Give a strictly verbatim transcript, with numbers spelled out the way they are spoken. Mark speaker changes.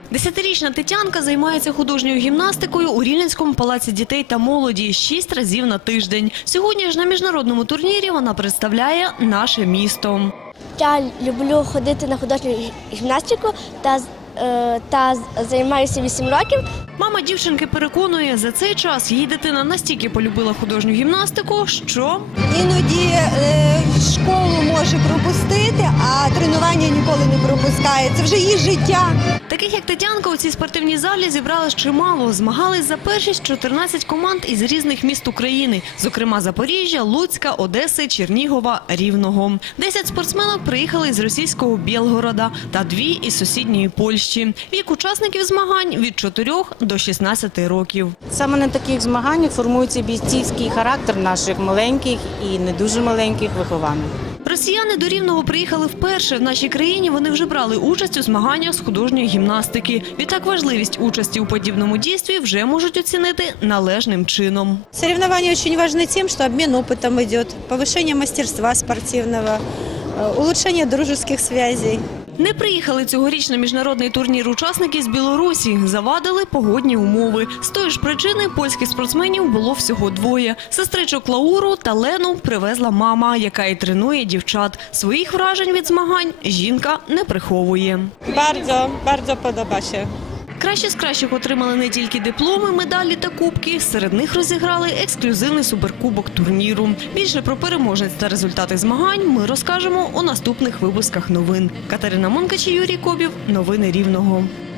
Speaker 1: Десятирічна Тетянка займається художньою гімнастикою у Рівненському палаці дітей та молоді шість разів на тиждень. Сьогодні ж на міжнародному турнірі вона представляє наше місто.
Speaker 2: Я люблю ходити на художню гімнастику та, е, та займаюся вісім років.
Speaker 1: Мама дівчинки переконує, за цей час її дитина настільки полюбила художню гімнастику, що
Speaker 3: іноді е, школу може пропустити, а тренування ніколи не пропускає. Це вже її життя.
Speaker 1: Таких, як Тетянка, у цій спортивній залі зібралось чимало. Змагались за першість чотирнадцять команд із різних міст України, зокрема Запоріжжя, Луцька, Одеси, Чернігова, Рівного. Десять спортсменок приїхали з російського Білгорода та дві із сусідньої Польщі. Вік учасників змагань від чотирьох до шістнадцяти років.
Speaker 4: Саме на таких змаганнях формується бійцівський характер наших маленьких і не дуже маленьких вихованок.
Speaker 1: Росіяни до Рівного приїхали вперше. В нашій країні вони вже брали участь у змаганнях з художньої гімнастики. Відтак важливість участі у подібному дійстві вже можуть оцінити належним чином.
Speaker 3: Соревнования очень важны тем, что обмен опытом идет, повышение мастерства спортивного, улучшение дружеских связей.
Speaker 1: Не приїхали цьогоріч на міжнародний турнір учасники з Білорусі. Завадили погодні умови. З тої ж причини польських спортсменів було всього двоє. Сестричок Лауру та Лену привезла мама, яка і тренує дівчат. Своїх вражень від змагань жінка не приховує.
Speaker 3: Bardzo, bardzo podoba się.
Speaker 1: Кращі з кращих отримали не тільки дипломи, медалі та кубки. Серед них розіграли ексклюзивний суперкубок турніру. Більше про переможець та результати змагань ми розкажемо у наступних випусках новин. Катерина Монкач, Юрій Кобів. Новини Рівного.